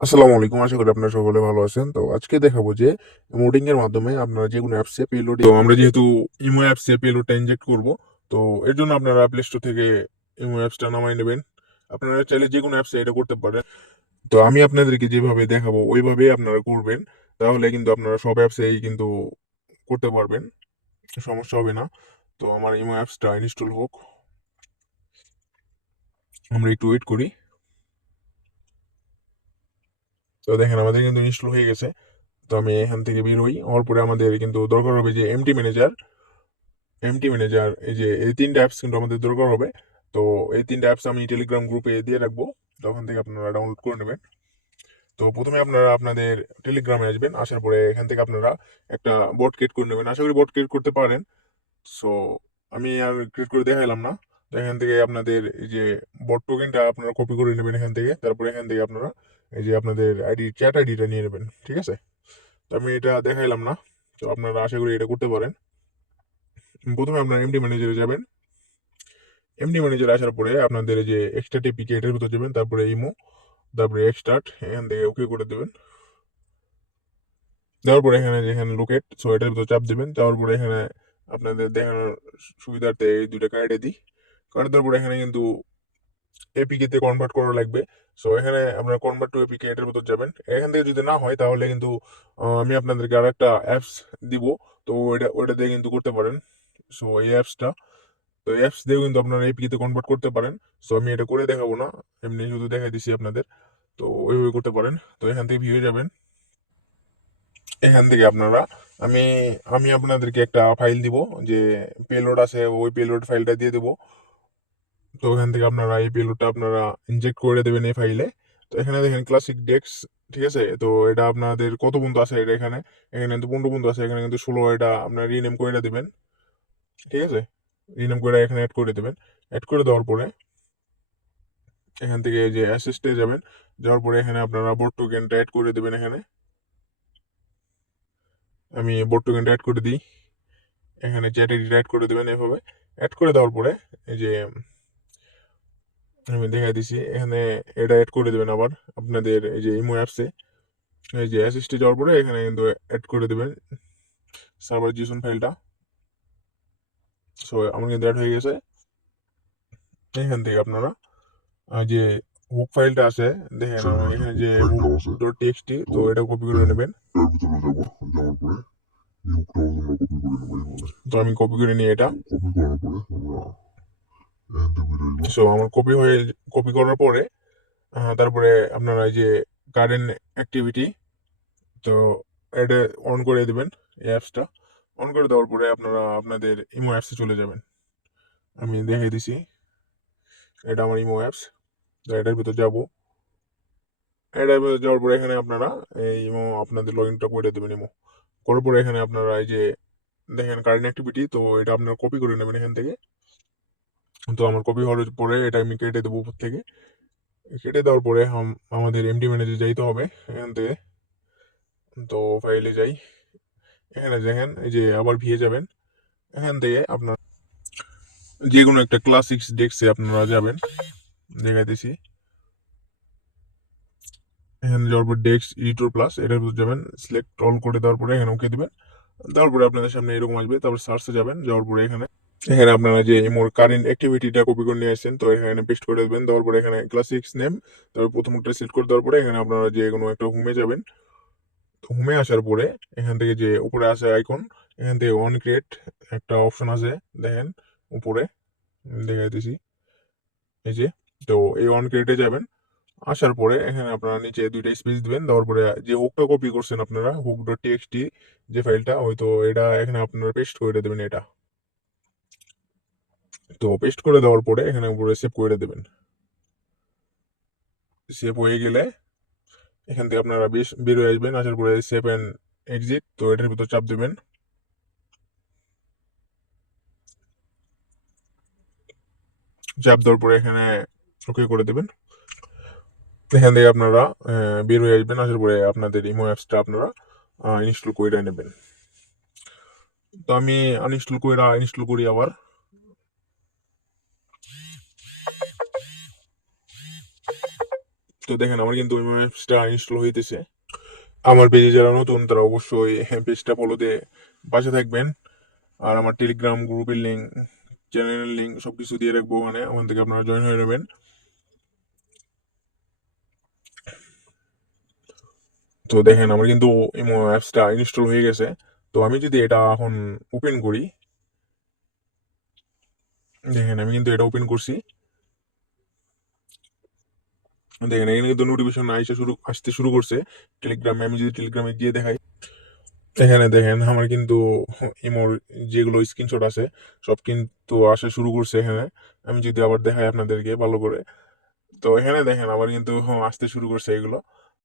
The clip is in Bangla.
আসসালামু আলাইকুম। আশা করি আপনারা সকলে ভালো আছেন। তো আজকে দেখাবো যে মোডিং এর মাধ্যমে আপনারা যেকোনো অ্যাপসে পেলোড তো আমরা যেহেতু ইমো অ্যাপসে পেলোডটা ইনজেক্ট করব, তো এর জন্য আপনারা প্লে স্টোর থেকে ইমো অ্যাপসটা নামায় নেবেন। আপনারা চাইলে যেকোনো অ্যাপসে এটা করতে পারেন। তো আমি আপনাদেরকে যেভাবে দেখাবো ওইভাবেই আপনারা করবেন। তাহলে কিন্তু আপনারা সব অ্যাপসেই কিন্তু করতে পারবেন। সমস্যা হবে না। তো আমার ইমো অ্যাপসটা ইনস্টল হোক। আমরা একটু ওয়েট করি। তো দেখেন আমাদের কিন্তু ইনস্টল হয়ে গেছে। তো আমি এখান থেকে বের হই। হওয়ার পরে আমাদের কিন্তু দরকার হবে যে এমটি ম্যানেজার এই যে এই ৩ টা অ্যাপস কিন্তু আমাদের দরকার হবে। তো এই ৩ টা অ্যাপস আমি টেলিগ্রাম গ্রুপে দিয়ে রাখবো। তখন থেকে আপনারা ডাউনলোড করে নেবেন। তো ১ম এ আপনারা আপনাদের টেলিগ্রামে আসবেন। আসার পরে এখান থেকে আপনারা একটা বট ক্রিয়েট করে নেবেন। আশা করি বট ক্রিয়েট করতে পারেন। সো আমি আর ক্রিয়েট করে দেখাইলাম না। তো এখান থেকে আপনাদের এই যে বট টোকেনটা আপনারা কপি করে নেবেন এখান থেকে। তারপরে এখান থেকে আপনারা এই যে আপনাদের চ্যাট আইডিটা নিয়ে নেবেন। ঠিক আছে? তো আমি এটা দেখাইলাম না। তো আপনারা আশা করি এটা করতে পারেন। ১ম এ আপনারা এমডি ম্যানেজারে যাবেন। এমডি ম্যানেজার আসার পরে আপনাদের এই যে এক্সট্রা টিপিকে এটার ভিতর যাবেন, তারপরে ইমো, তারপরে এক্সট্রাট এখান থেকে ওকে করে দেবেন। দেওয়ার পরে এখানে যেখানে লোকেট সো এটার ভিতর চাপ দেবেন। দেওয়ার পরে এখানে আপনাদের দেখানোর সুবিধার্থে এই দুইটা কার্ডে দিই। কার্ড দেওয়ার পরে এখানে কিন্তু এপিকে তে কনভার্ট করা লাগবে। সো এখানে আপনারা কনভার্ট টু এপিকে এটার ভিতর যাবেন। এখান থেকে যদি না হয় তাহলে কিন্তু আমি আপনাদেরকে আর একটা অ্যাপস দিব। তো ওইটা দিয়ে কিন্তু করতে পারেন। সো এই অ্যাপসটা তো অ্যাপস দিয়েও কিন্তু আপনারা এপিকে তে কনভার্ট করতে পারেন। সো আমি এটা করে দেখাবো না, এমনি শুধু দেখাই দিছি আপনাদের। তো ওইভাবে করতে পারেন। তো এখান থেকে ভিউ যাবেন। এখান থেকে আপনারা আমি আমি আপনাদেরকে একটা ফাইল দিব, যে পেলোড আছে ওই পেলোড ফাইলটা দিয়ে দেবো। তো এখান থেকে আপনারা এই পেলোডটা আপনারা ইনজেক্ট করে দেবেন এই ফাইলে। তো এখানে দেখেন ক্লাসিক ডেক্স, ঠিক আছে? তো এটা আপনাদের কত বন্ধু আছে এটা এখানে এখানে কিন্তু 15 বন্ধু আছে, এখানে কিন্তু 16, এটা আপনারা রিনেম করে দেবেন। ঠিক আছে? রিনেম করে এখানে অ্যাড করে দেবেন। অ্যাড করে দেওয়ার পরে এখান থেকে যে অ্যাসিস্টে যাবেন। যাওয়ার পরে এখানে আপনারা বোট টোকেনটা অ্যাড করে দেবেন। এখানে আমি বোট টোকেনটা অ্যাড করে দিই। এখানে চ্যাট এডিট অ্যাড করে দেবেন এভাবে। অ্যাড করে দেওয়ার পরে এই যে আমি দেখাই দিছি এখানে এটা অ্যাড করে দেবেন আবার আপনাদের এই যে ইমো অ্যাপসে। এই যে অ্যাসিস্টে যাওয়ার পরে এখানে কিন্তু অ্যাড করে দেবেন সার্ভার জিসন ফাইলটা। সো আমার কিন্তু অ্যাড হয়ে গেছে। এখান থেকে আপনারা যে হুক ফাইলটা আছে দেখেন এখানে যে হুক ডট টিএক্সটি, তো এটা কপি করে নেবেন। এর ভিতরে যাবো, যাওয়ার পরে এই হুকটাও আমরা কপি করে নেবো এইভাবে। তো আমি কপি করে নিই এটা। কপি করার পরে আমরা এখান থেকে বের হইবো। সো আমার কপি করার পরে তারপরে আপনারা এই যে কারেন্ট অ্যাক্টিভিটি, তো এটা অন করে দিবেন এই অ্যাপসটা। অন করে দেওয়ার পরে আপনারা আপনাদের ইমো অ্যাপসে চলে যাবেন। আমি দেখিয়ে দিছি এটা আমার ইমো অ্যাপস। তো এটার ভিতর যাবো। এটার ভিতর যাওয়ার পরে এখানে আপনারা এই ইমো আপনাদের লগ ইনটা করে দেবেন ইমো করার পরে এখানে আপনারা এই যে দেখেন কারেন্ট অ্যাক্টিভিটি, তো এটা আপনারা কপি করে নেবেন এখান থেকে। তো আমার কপি হওয়ার পরে এটা আমি কেটে দেবো উপর থেকে। কেটে দেওয়ার পরে আমাদের এমডি ম্যানেজে যাইতে হবে এখান থেকে। তো ফাইলে যাই। এখানে দেখেন এই যে আবার ভিয়ে যাবেন। এখান থেকে আপনার যে কোনো একটা ক্লাসিক্স ডেস্কে আপনারা যাবেন, দেখাইতেছি। এখানে যাওয়ার পর ডেস্ক এডিটর প্লাস এটার ভিতর যাবেন, সিলেক্ট অল করে দেওয়ার পরে এখানে ওকে দিবেন। তারপরে আপনাদের সামনে এরকম আসবে। তারপর সার্চে যাবেন, যাওয়ার পরে এখানে এখানে আপনারা যে মোর কারেন্ট অ্যাক্টিভিটিটা কপি করে নিয়ে আসছেন, তো এখানে পেস্ট করে দেবেন। দেওয়ার পরে এখানে ক্লাসিক্স নেম, তারপর প্রথমটা সিলেক্ট করে দেওয়ার পরে এখানে আপনারা যে কোনো একটা হোমে যাবেন। তো হোমে আসার পরে এখান থেকে যে উপরে আছে আইকন, এখান থেকে অন ক্রিয়েট একটা অপশন আছে দেখেন উপরে, দেখাইতেছি এই যে। তো এই অন ক্রিয়েটে যাবেন। আসার পরে এখানে আপনারা নিচে দুইটা স্পেস দিবেন। দেওয়ার পরে যে হুকটা কপি করছেন আপনারা হুক ডট টিএক্সটি যে ফাইলটা, হয়তো এটা এখানে আপনারা পেস্ট করে দেবেন এটা। তো পেস্ট করে দেওয়ার পরে এখানে উপরে সেভ করে দেবেন। সেভ হয়ে গেলে এখান থেকে আপনারা বের হয়ে আসবেন। আসার পরে সেভ অ্যান্ড এক্সিট, তো এটার ভিতর চাপ দেবেন। চাপ দেওয়ার পরে এখানে ওকে করে দেবেন। এখান থেকে আপনারা বের হয়ে আসবেন। আসার পরে আপনাদের ইমো অ্যাপসটা আপনারা ইনস্টল করে নেবেন। তো আমি ইনস্টল করি আবার। তো দেখেন আমার কিন্তু ইমো অ্যাপসটা ইনস্টল হইতেছে। আমার পেজে যারা নতুন তারা অবশ্যই পেজটা ফলো দিয়ে পাশে থাকবেন। আর আমার টেলিগ্রাম গ্রুপের লিঙ্ক, চ্যানেলের লিঙ্ক সবকিছু দিয়ে রাখবো, ওখানে ওখান থেকে আপনারা জয়েন হয়ে নেবেন। তো দেখেন আমার কিন্তু ইমো অ্যাপসটা ইনস্টল হয়ে গেছে। তো আমি যদি এটা এখন ওপেন করি, দেখেন আমি কিন্তু এটা ওপেন করছি। দেখেন এখানে কিন্তু নোটিফিকেশন আসতে শুরু করছে টেলিগ্রামে। আমি যদি টেলিগ্রামে গিয়ে দেখাই, এখানে দেখেন আমার কিন্তু ইমোর যেগুলো স্ক্রিনশট আছে সব কিন্তু আসা শুরু করছে এখানে। আমি যদি আবার দেখাই আপনাদেরকে ভালো করে, তো এখানে দেখেন আবার কিন্তু আসতে শুরু করছে এগুলো।